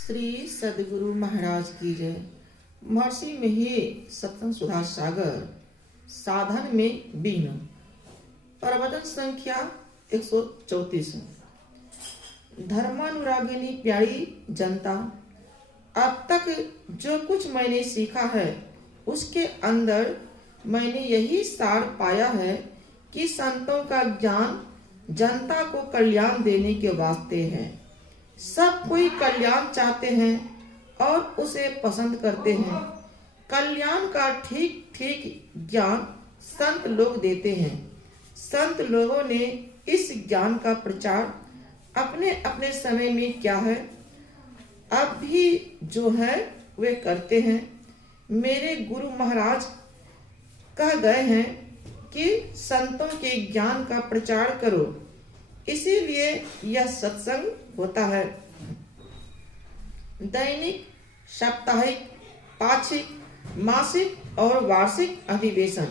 श्री सदगुरु महाराज की जय। महर्षि में ही सत्संग सुधा सागर साधन में बीन। प्रवचन संख्या 134। धर्मानुरागिनी प्यारी जनता, अब तक जो कुछ मैंने सीखा है उसके अंदर मैंने यही सार पाया है कि संतों का ज्ञान जनता को कल्याण देने के वास्ते है। सब कोई कल्याण चाहते हैं और उसे पसंद करते हैं। कल्याण का ठीक ठीक ज्ञान संत लोग देते हैं। संत लोगों ने इस ज्ञान का प्रचार अपने अपने समय में क्या है अब भी जो है वे करते हैं। मेरे गुरु महाराज कह गए हैं कि संतों के ज्ञान का प्रचार करो, इसीलिए यह सत्संग होता है। दैनिक, साप्ताहिक, पाक्षिक, मासिक और वार्षिक अधिवेशन,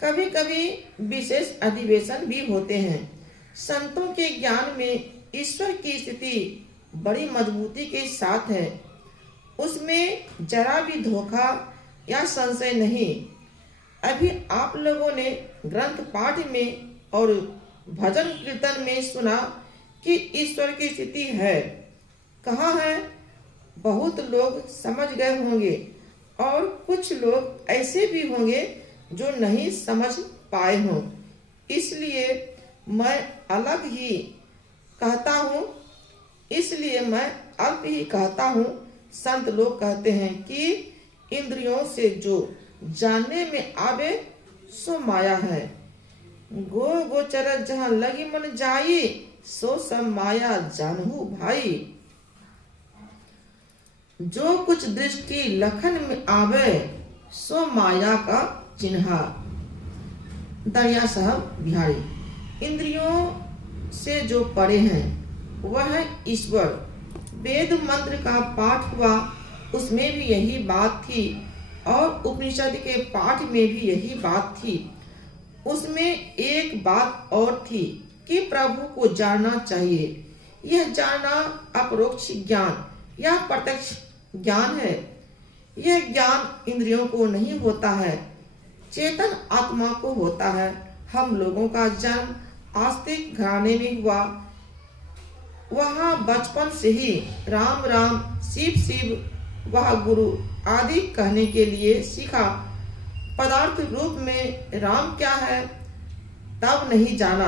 कभी कभी विशेष अधिवेशन भी होते हैं। संतों के ज्ञान में ईश्वर की स्थिति बड़ी मजबूती के साथ है, उसमें जरा भी धोखा या संशय नहीं। अभी आप लोगों ने ग्रंथ पाठ में और भजन कीर्तन में सुना कि ईश्वर की स्थिति है। कहाँ है? बहुत लोग समझ गए होंगे और कुछ लोग ऐसे भी होंगे जो नहीं समझ पाए हों। इसलिए मैं अलग ही कहता हूँ। संत लोग कहते हैं कि इंद्रियों से जो जानने में आवे सो माया है। गोचर जहाँ लगी मन जाई, सो सब माया जानहु भाई। जो कुछ दृष्टि लखन में आवे, सो माया का चिन्हा। दरिया साहब बिहारी। इंद्रियों से जो परे हैं वह है ईश्वर। वेद मंत्र का पाठ हुआ, उसमें भी यही बात थी और उपनिषद के पाठ में भी यही बात थी। उसमें एक बात और थी कि प्रभु को जानना चाहिए। यह जानना अपरोक्ष ज्ञान या प्रत्यक्ष ज्ञान है। यह ज्ञान इंद्रियों को नहीं होता है, चेतन आत्मा को होता है। हम लोगों का जन्म आस्तिक घराने में हुआ। वहाँ बचपन से ही राम राम, शिव शिव, वह गुरु आदि कहने के लिए सीखा। पदार्थ रूप में राम क्या है तब नहीं जाना।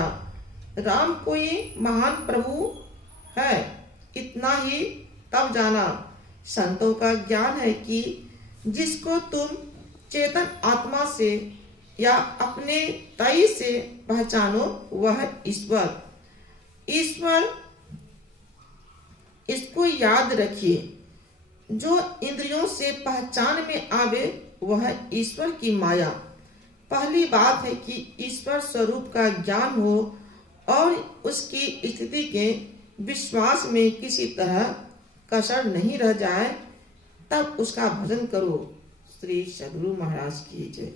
राम कोई महान प्रभु है, इतना ही तब जाना। संतों का ज्ञान है कि जिसको तुम चेतन आत्मा से या अपने तय से पहचानो वह ईश्वर। इसको याद रखिए। जो इंद्रियों से पहचान में आवे वह ईश्वर की माया। पहली बात है कि ईश्वर स्वरूप का ज्ञान हो और उसकी स्थिति के विश्वास में किसी तरह कसर नहीं रह जाए, तब उसका भजन करो। श्री सदगुरु महाराज की जय।